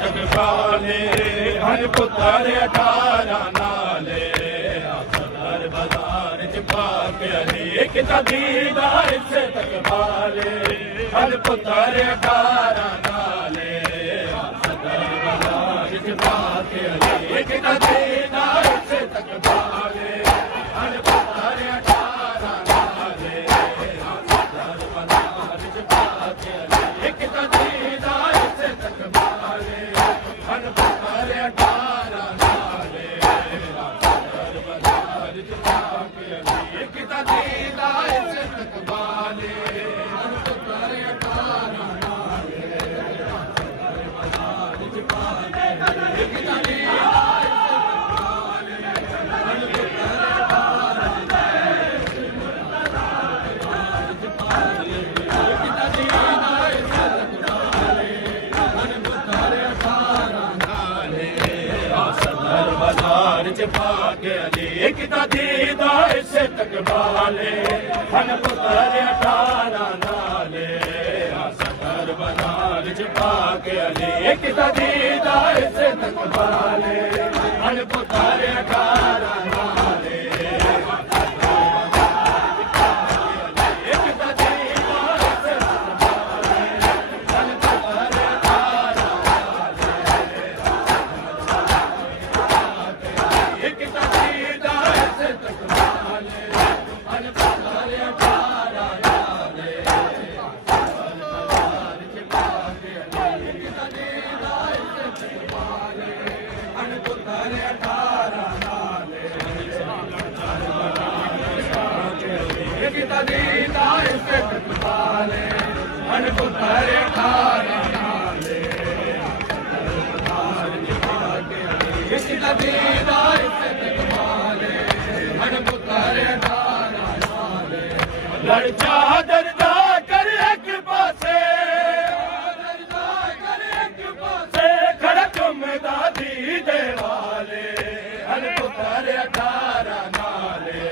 तकबाले हन पुत्र 18 नाले सदर बाजार च पाक अली किता दीदार से तकबाले हन पुत्र 18 नाले सदर बाजार च पाक अली किता दीदार से तकबाले हन पुत्र 18 नाले सदर बाजार च पाक अली किता दीदार से तकबाले हन पुत्र 18 नाले सदर बाजार च पाक अली किता दीदार से तकबाले हन पुत्र 18 नाले सदर बाजार च पाक अली किता दीदार पाक अली किता दीदार से तकबाले हन पुत्र 18 नाले सदर बाजार च पाक अली किता दीदार से तकबाले हन पुत्र 18 नाले लड़चा दरदा कर एक पासे खड़ा चुमदा दी देवाले हन पुत्र 18 नाले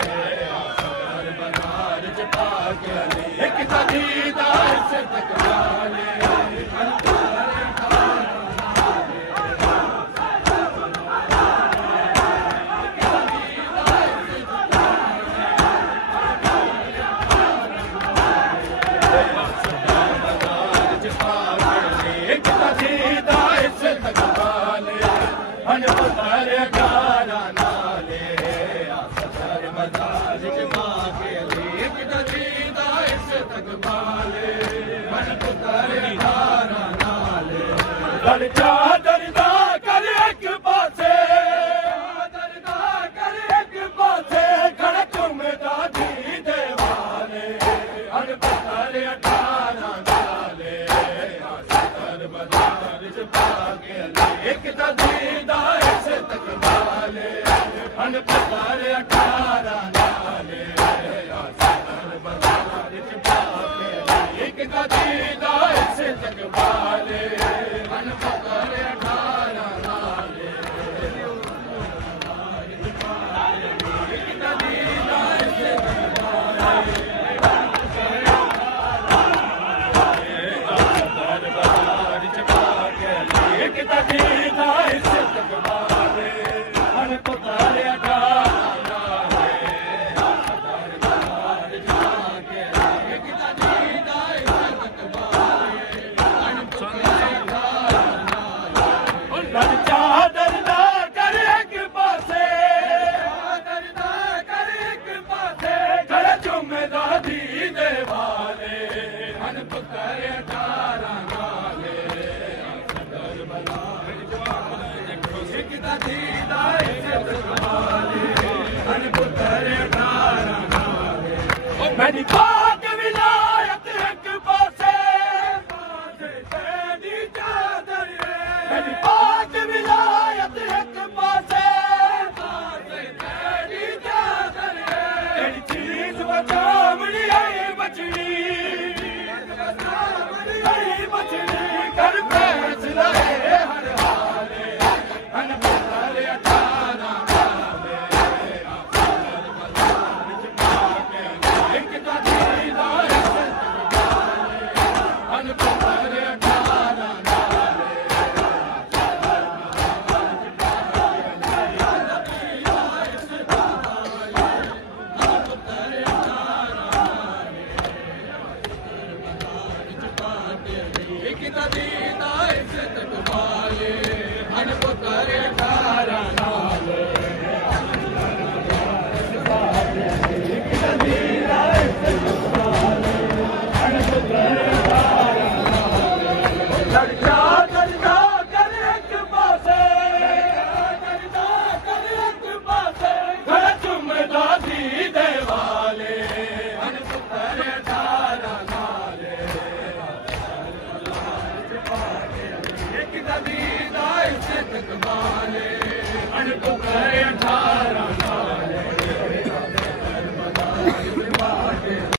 सदर बाजार च पाक अली किता दीदार से तकबाले हन पुत्र 18 नाले सदर बाजार च पाक अली किता दीदार से तकबाले हन पुत्र 18 नाले लड़चा दरदा कर एक पासे खड़ा चुमदा दी देवाले हन पुत्र 18 नाले सदर बाजार च पाक अली किता दीदार से तकबाले हन पुत्र 18 नाले सदर बाजार च पाक अली किता दीदार से तकबाले हन पुत्र 18 नाले किता दीदार से तकबाले सदर बाजार च पाक अली किता दीदार से तकबाले हन पुत्र 18 नाले सदर बाजार च पाक अली किता दीदार से तकबाले हन पुत्र 18 नाले लड़चा दरदा कर एक पासे खड़ा चुमदा दी देवाले हन पुत्र 18 नाले सदर बाजार च पाक अली किता दीदार से तकबाले हन पुत्र 18 नाले मैंने पाक विलायत एक पासे तेरी चादर मैंने पाक विलायत एक पासे तेरी चादर तेरी चीज बचावनी आई बचनी कर फैसला हर हाले हन पुत्र 18 नाले सदर बाजार च पाक अली किता दीदार से तकबाले हन पुत्र 18 नाले को करे